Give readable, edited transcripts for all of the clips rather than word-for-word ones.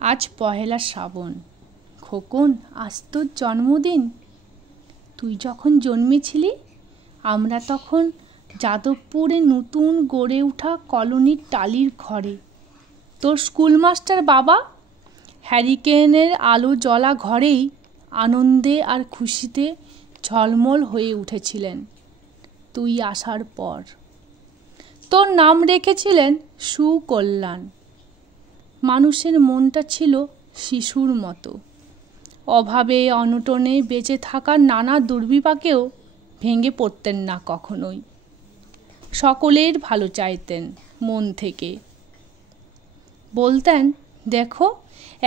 আজ পহেলা শ্রাবণ। খোকন, আজ তোর জন্মদিন। তুই যখন জন্মেছিলি আমরা তখন যাদবপুরে নতুন গড়ে ওঠা কলোনির টালির ঘরে। তোর স্কুলমাস্টার বাবা হ্যারিকেনের আলো জ্বলা ঘরেই আনন্দে আর খুশিতে ঝলমল হয়ে উঠেছিলেন তুই আসার পর। তোর নাম রেখেছিলেন সুকল্যাণ। মানুষের মনটা ছিল শিশুর মতো, অভাবে অনটনে বেঁচে থাকার নানা দুর্বিপাকেও ভেঙে পড়তেন না কখনোই। সকলের ভালো চাইতেন মন থেকে। বলতেন, দেখো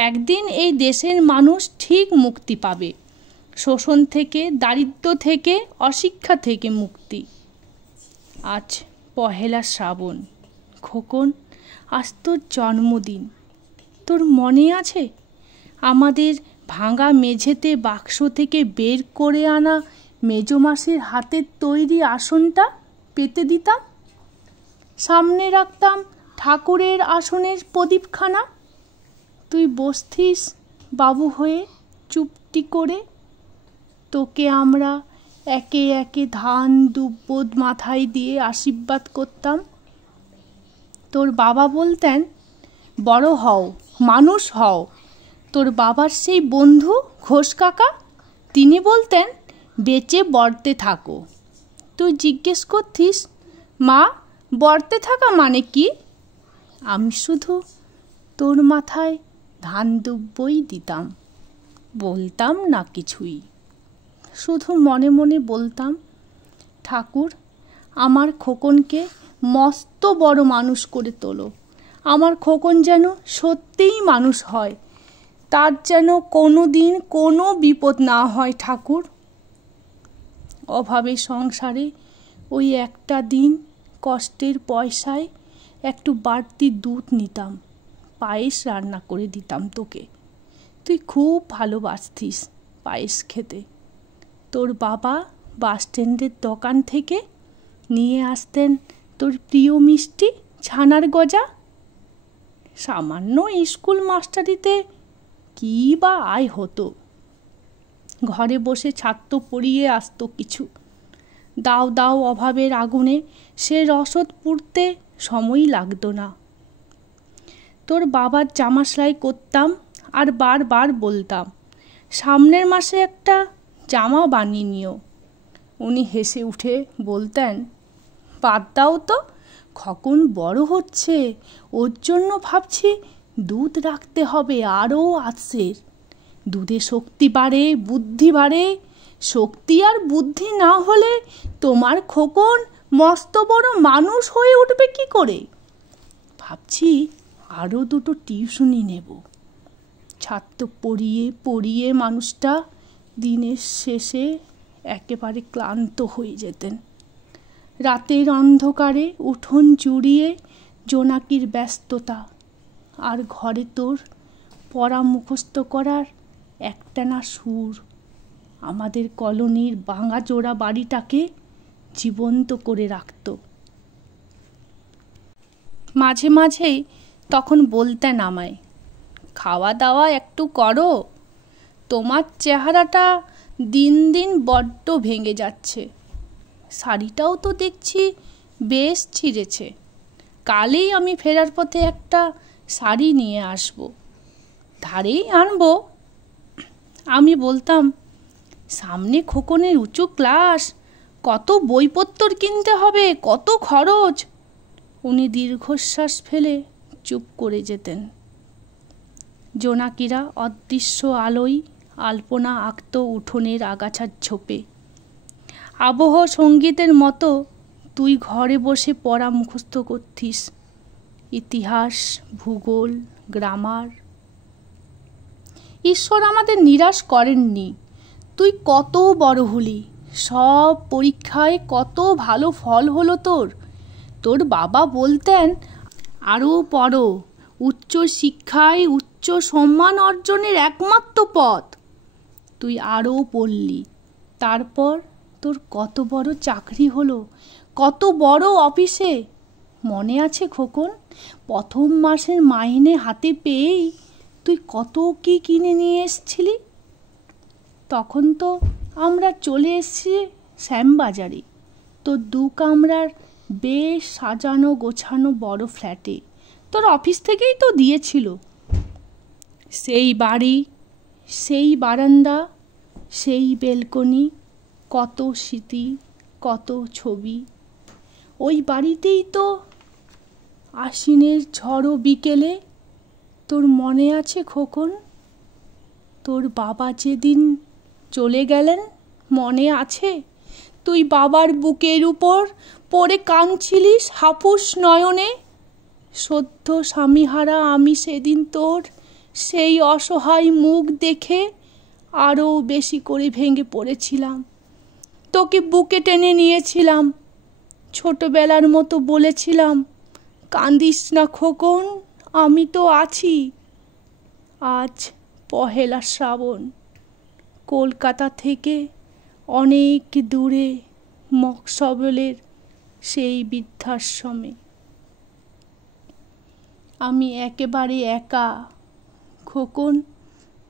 একদিন এই দেশের মানুষ ঠিক মুক্তি পাবে, শোষণ থেকে, দারিদ্র্য থেকে, অশিক্ষা থেকে মুক্তি। আজ পহেলা শ্রাবণ। খোকন, আজ তোর জন্মদিন। তোর মনে আছে আমাদের ভাঙা মেঝেতে বাক্স থেকে বের করে আনা মেজমাসির হাতের তৈরি আসনটা পেতে দিতাম, সামনে রাখতাম ঠাকুরের আসনের প্রদীপখানা, তুই বসতিস বাবু হয়ে চুপটি করে। তোকে আমরা একে একে ধান দুব্বোদ মাথায় দিয়ে আশীর্বাদ করতাম। তোর বাবা বলতেন, বড় হও, মানুষ হও। তোর বাবার সেই বন্ধু ঘোষ কাকা, তিনি বলতেন, বেঁচে বর্তে থাকো। তুই জিজ্ঞেস করতিস, মা বর্তে থাকা মানে কি? আমি শুধু তোর মাথায় ধান দুব্বই দিতাম, বলতাম না কিছুই। শুধু মনে মনে বলতাম, ঠাকুর আমার খোকনকে মস্ত বড় মানুষ করে তোলো। আমার খোকন যেন সত্যিই মানুষ হয়, তার যেন কোনো দিন কোনো বিপদ না হয় ঠাকুর। অভাবে সংসারে ওই একটা দিন কষ্টের পয়সায় একটু বাড়তি দুধ নিতাম, পায়েস রান্না করে দিতাম তোকে। তুই খুব ভালোবাসতিস পায়েস খেতে। তোর বাবা বাসস্ট্যান্ডের দোকান থেকে নিয়ে আসতেন তোর প্রিয় মিষ্টি ছানার গজা। সামান্য স্কুল মাস্টারিতে কী বা আয় হতো, ঘরে বসে ছাত্র পড়িয়ে আসতো কিছু। দাও দাও অভাবের আগুনে সে রসদ পুড়তে সময়ই লাগতো না। তোর বাবার জামা সেলাই করতাম আর বারবার বলতাম, সামনের মাসে একটা জামা বানিয়ে নিও। উনি হেসে উঠে বলতেন, বাদ দাও তো, খোকন বড় হচ্ছে, ওর জন্য ভাবছি দুধ রাখতে হবে আরও আছের। দুধে শক্তি বাড়ে, বুদ্ধি বাড়ে। শক্তি আর বুদ্ধি না হলে তোমার খোকন মস্ত বড় মানুষ হয়ে উঠবে কি করে? ভাবছি আরও দুটো টিউশনি নেব। ছাত্র পড়িয়ে পড়িয়ে মানুষটা দিনের শেষে একেবারে ক্লান্ত হয়ে যেতেন। রাতের অন্ধকারে উঠোন জুড়িয়ে জোনাকির ব্যস্ততা, আর ঘরে তোর পড়া মুখস্থ করার একটানা সুর আমাদের কলোনির ভাঙা জোড়া বাড়িটাকে জীবন্ত করে রাখত। মাঝে মাঝেই তখন বলতেন আমায়, খাওয়া দাওয়া একটু করো, তোমার চেহারাটা দিন দিন বড্ড ভেঙে যাচ্ছে। শাড়িটাও তো দেখছি বেশ ছিঁড়েছে, কালই আমি ফেরার পথে একটা শাড়ি নিয়ে আসব, ধারেই আনবো। আমি বলতাম, সামনে খোকনের উঁচু ক্লাস, কত বইপত্তর কিনতে হবে, কত খরচ। উনি দীর্ঘশ্বাস ফেলে চুপ করে যেতেন। জোনাকিরা অদৃশ্য আলোয় আলপনা আঁকত উঠোনের আগাছার ঝোপে। আবহ সঙ্গীতের মতো তুই ঘরে বসে পড়া মুখস্থ করতিস, ইতিহাস, ভূগোল, গ্রামার। ঈশ্বর আমাদের নিরাশ করেননি। তুই কত বড় হলি, সব পরীক্ষায় কত ভালো ফল হলো তোর। তোর বাবা বলতেন, আরও পড়ো, উচ্চ শিক্ষায় উচ্চ সম্মান অর্জনের একমাত্র পথ। তুই আরও পড়লি, তারপর তোর কত বড় চাকরি হলো, কত বড় অফিসে। মনে আছে খোকন, প্রথম মাসের মাইনে হাতে পেয়েই তুই কত কি কিনে নিয়ে এসছিলি। তখন তো আমরা চলে এসেছি শ্যামবাজারে, তোর 2 কামরার বেশ সাজানো গোছানো বড় ফ্ল্যাটে। তোর অফিস থেকেই তো দিয়েছিল। সেই বাড়ি, সেই বারান্দা, সেই বেলকনি, কত স্মৃতি, কত ছবি। ওই বাড়িতেই তো আশ্বিনের ঝড়ো বিকেলে, তোর মনে আছে খোকন, তোর বাবা যেদিন চলে গেলেন মনে আছে? তুই বাবার বুকের উপর পড়ে কাঁদছিলিস হাপুস নয়নে। সদ্য স্বামীহারা আমি সেদিন তোর সেই অসহায় মুখ দেখে আরও বেশি করে ভেঙে পড়েছিলাম। তোকে বুকে টেনে নিয়েছিলাম, ছোটবেলার মতো বলেছিলাম, কাঁদিস না খোকন, আমি তো আছি। আজ পহেলা শ্রাবণ, কলকাতা থেকে অনেক দূরে মকসবলের সেই বৃদ্ধাশ্রমে আমি একেবারে একা। খোকন,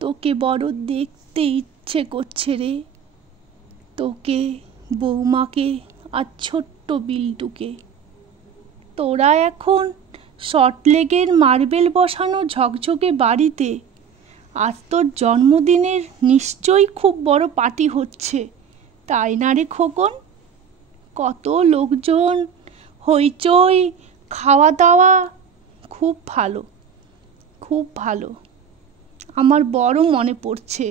তোকে বড় দেখতে ইচ্ছে করছে রে, তোকে, বৌমাকে আর ছোট্ট বিল্টুকে। তোরা এখন শর্টলেগের মার্বেল বসানো ঝকঝকে বাড়িতে। আজ তোর জন্মদিনের নিশ্চয়ই খুব বড় পার্টি হচ্ছে, তাই না রে খোকন? কত লোকজন, হইচই, খাওয়া দাওয়া। খুব ভালো, খুব ভালো। আমার বড় মনে পড়ছে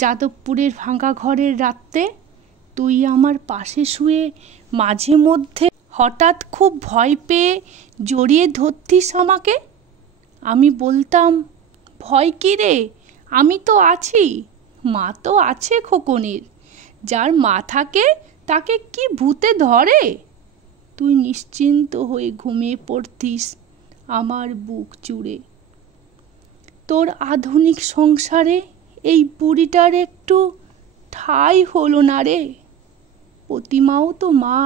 যাদবপুরের ভাঙা ঘরের রাত্রে তুই আমার পাশে শুয়ে মাঝে মধ্যে হঠাৎ খুব ভয় পেয়ে জড়িয়ে ধরতিস আমাকে। আমি বলতাম, ভয় কী রে, আমি তো আছি, মা তো আছে খোকনের। যার মা থাকে তাকে কি ভূতে ধরে? তুই নিশ্চিন্ত হয়ে ঘুমিয়ে পড়তিস আমার বুক জুড়ে। তোর আধুনিক সংসারে এই বুড়িটার একটু ঠাঁই হলো না রে। প্রতিমাও তো মা,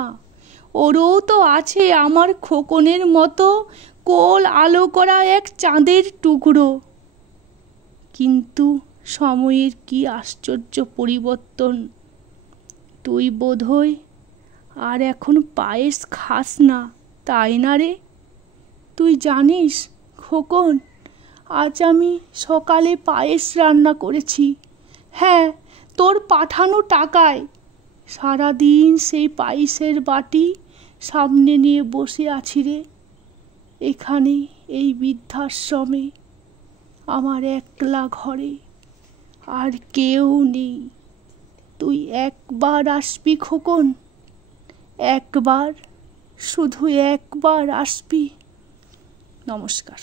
ওরও তো আছে আমার খোকনের মতো কোল আলো করা এক চাঁদের টুকরো। কিন্তু সময়ের কি আশ্চর্য পরিবর্তন। তুই বোধহয় আর এখন পায়েস খাস না, তাই না রে? তুই জানিস খোকন, আজ আমি সকালে পায়েস রান্না করেছি। হ্যাঁ, তোর পাঠানো টাকায়। সারাদিন সেই পায়েসের বাটি সামনে নিয়ে বসে আছি রে, এখানে এই বৃদ্ধাশ্রমে, আমার একলা ঘরে, আর কেউ নেই। তুই একবার আসবি খোকন, একবার, শুধু একবার আসবি। নমস্কার।